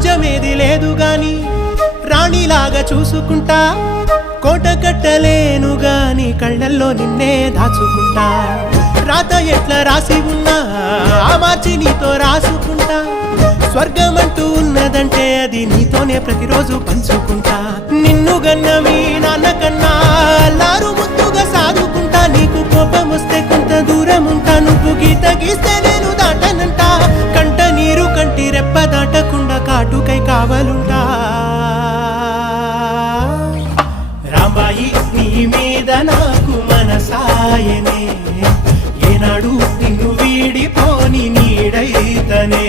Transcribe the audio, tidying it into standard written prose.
రాజ్యమేది లేదు గాని రాణిలాగా చూసుకుంటా కోట కట్టలేను గాని కళ్ళల్లో నిన్నే దాచుకుంటా రాత ఎట్లా రాసి ఉన్నా ఆ మార్చి నీతో రాసుకుంటా స్వర్గమంటూ ఉన్నదంటే అది నీతోనే ప్రతిరోజు పంచుకుంటా నిన్ను గన్న మీ నాన్న కన్నా అల్లారు ముద్దుగా సాదుకుంటా నీకు కోపం వస్తే కొంత దూరం ఉంటా నువ్వు గీత గీస్తే నేను దాటనంట కంట నీరు కంటి రెప్ప దాటకుండా కాటుకై కావలుంటా రాంబాయి నీ మీద నాకు మనసాయనే ఏనాడు నిన్ను వీడిపోని నీడైతనే